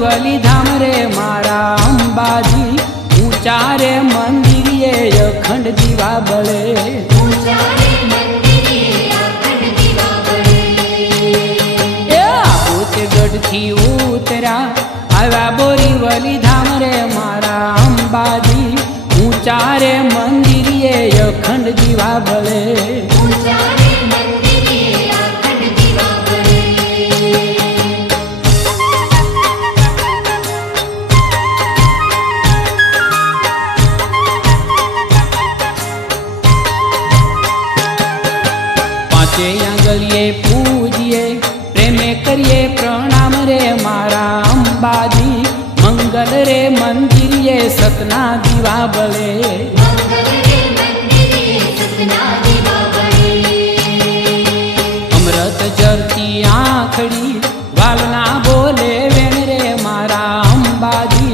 बोरीवली धाम रे मारा अंबाजी, ऊंचा रे मंदिर ये अखंड दीवा बळे, ऊंचा रे मंदिर ये अखंड दीवा बळे। ए पोतेगढ़ थी उतरा आया बोरीवली धाम रे मारा अंबाजी, ऊंचा रे मंदिर ये अखंड दीवा बळे, ऊंचा रे मंदिर ये अखंड दीवा बळे। पांचे आंगलिए पूजिए प्रेमे करिए प्रणाम रे मारा अंबाजी, मंगल रे मंदिर ये सतना दीवा बळे, मंगल रे मंदिर ये सतना दीवा बळे। अमृत जरती आंखड़ी वालना बोले वेण रे मारा अंबाजी,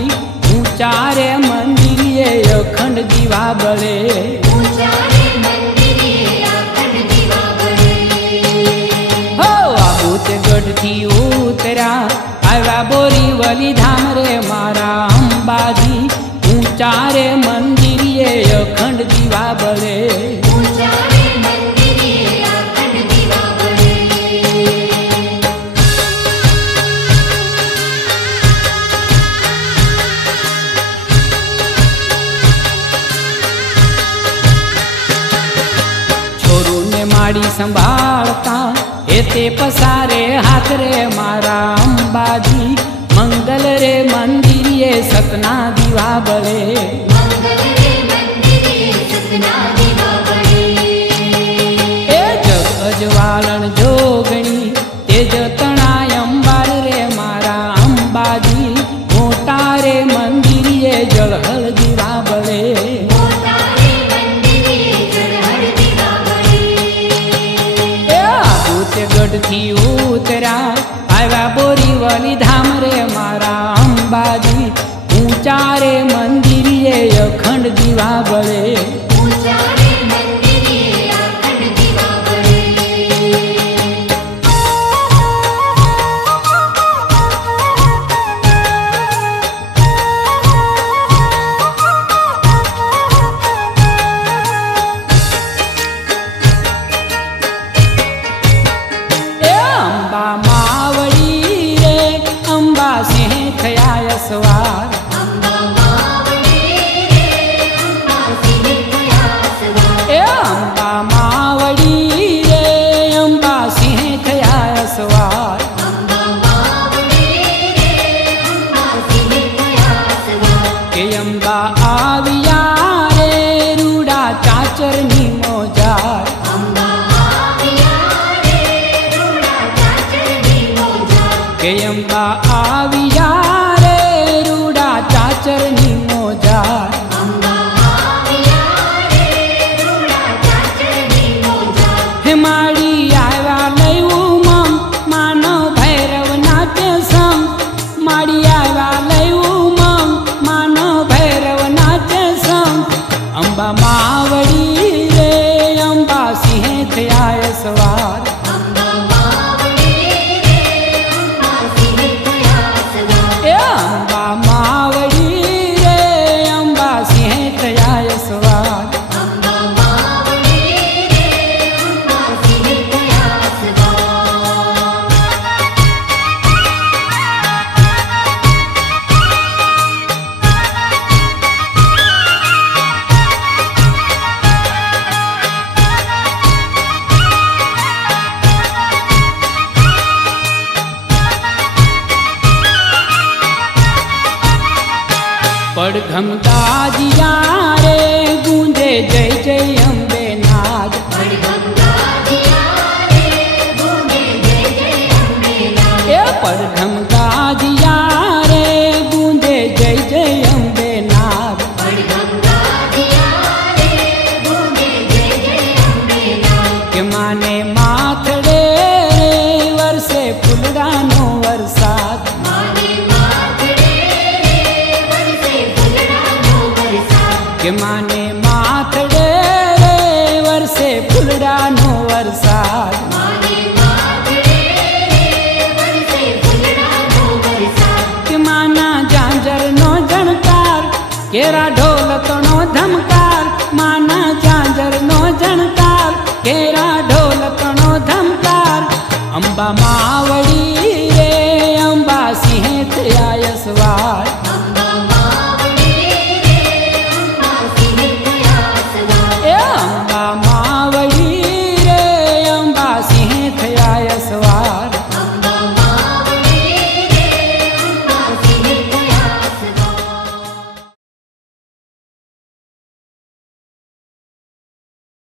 ऊंचा रे मंदिर ये अखंड दीवा बळे, ऊंचा रे मंदिर ये अखंड दीवा बळे। हो पोतेगढ़ थी उतरा आया बोरीवली धाम रे मारा अंबाजी, ऊंचा रे मंदिर ये अखंड दीवा बळे, ऊंचा रे मंदिर ये अखंड दीवा बळे। छोरू ने माड़ी संभालता एते पसारे हाथ रे मारा अंबाजी, मंगल रे मंदिर ये सतना दीवा बळे, मंगल रे मंदिर ये सतना दीवा बळे। ए जग अजवालन जोगणी तेज तणाय अंबार रे मारा अंबाजी, मोटा रे मंदिर ये जलहल दीवा बळे, मोटा रे मंदिर ये जलहल दीवा बळे। ए पोतेगढ़ थी उतरा आया बोरीवली धाम रे मारा अंबाजी, ऊंचा रे मंदिर ये अखंड दीवा बळे, ऊंचा रे मंदिर ये अखंड दीवा बळे। ए अंबा मावड़ी रे अंबा सिंह थया सवार, अंबा मावड़ी रे अंबा सिंह थया सवार। ए अंबा मावड़ी रे अंबा सिंह थया सवार, अंबा मावड़ी रे अंबा सिंह थया सवार। के अंबा आविया रे रूड़ा चाचर नी मोजार, अंबा आविया रे रूड़ा चाचर नी मोजार। के अंबा आविया रे रूड़ा चाचर नी मोजार, अंबा आविया रे रूड़ा चाचर नी मोजार। हे माड़ी आया लई उमंग मानव भैरव नाट्य संग, माड़ी आया लई उमंग मानव भैरव नाट्य संग, अंबा मावड़ी रे अंबा सिंह थया सवार, अंबा मावड़ी रे अंबा सिंह थया सवार। ए अंबा मावड़ी रे अंबा सिंह थया सवार, अंबा मावड़ी रे अंबा सिंह थया सवार। पड़घम दाजिया रे गूंजे जय जय अम्बे नाद, पड़गंगा दिया रे गूंजे जय जय अम्बे नाद। ए पड़घम दाजिया रे गूंजे जय जय अम्बे नाद, पड़गंगा दिया रे गूंजे जय जय अम्बे नाद। के माने माथड़े रे वर्षे फुलडानो वरसाद, माने माथड़े रे बरसे फुलडानो बरसात। के माने माथड़े रे वर्षे फुलडानो वरसाद, माने माथड़े रे बरसे फुलडानो बरसात। के माने केरा ढोलकनो धमकार माना झांझरनो झणकार केरा ढोलकनो धमकार अंबा मावड़ी रे अंबा सिंह आयसवा